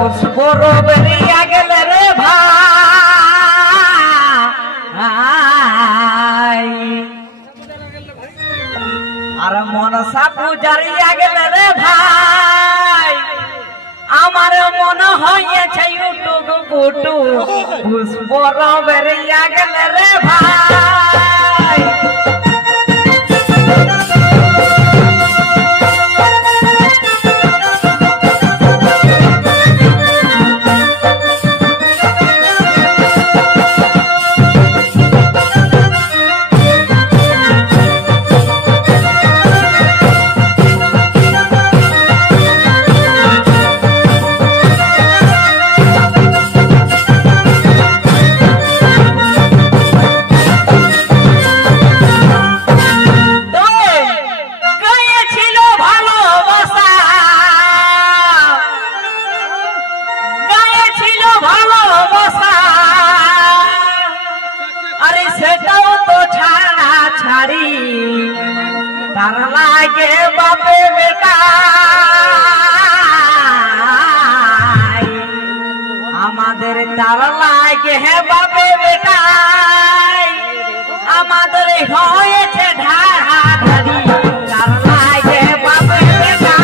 পুষ্পর বেরিয়া গেলে রে ভাই আর মনসা পূজারিয়া গেলে রে ভাই আমার মনে হয়েছে ইউটুব পুটু পুষ্পর বেরিয়া গেলে রে ভাই तार लागे बापे बेटा आमादेर तार लागे है बापे बेटा आमादेर होयेछे ढाढाढी तार लागे बापे बेटा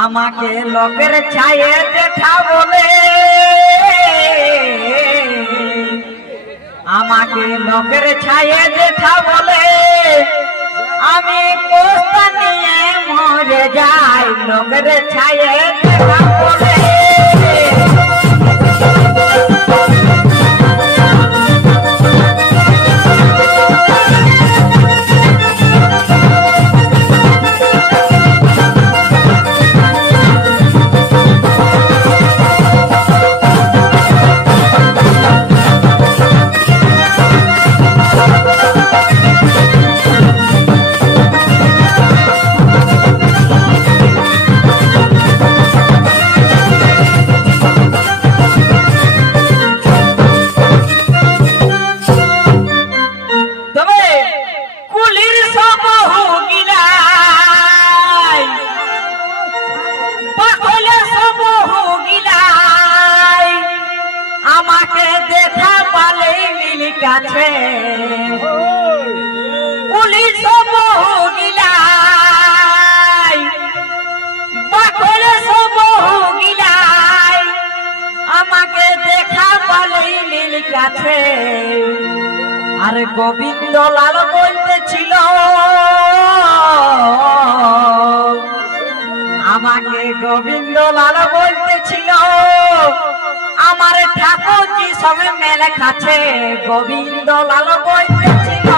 আমাকে লোকের ছায়ে দেখা বলে আমাকে লোকের ছায়ে দেখা বলে আমি কোস্তা নিয়ে মরে যাই লোকের ছায়ে দেখা বলে কাছে পুলিশ বহু গিলাই পাখলে বহু গিলাই আমাকে দেখা পালেই নীল কাছে আর গোবিন্দ লাল বলতেছিল আমাকে গোবিন্দ লাল বলতেছিল আমার ঠাকুরজি সঙ্গে মেলে খাচ্ছে গোবিন্দ লাল বলতেছিল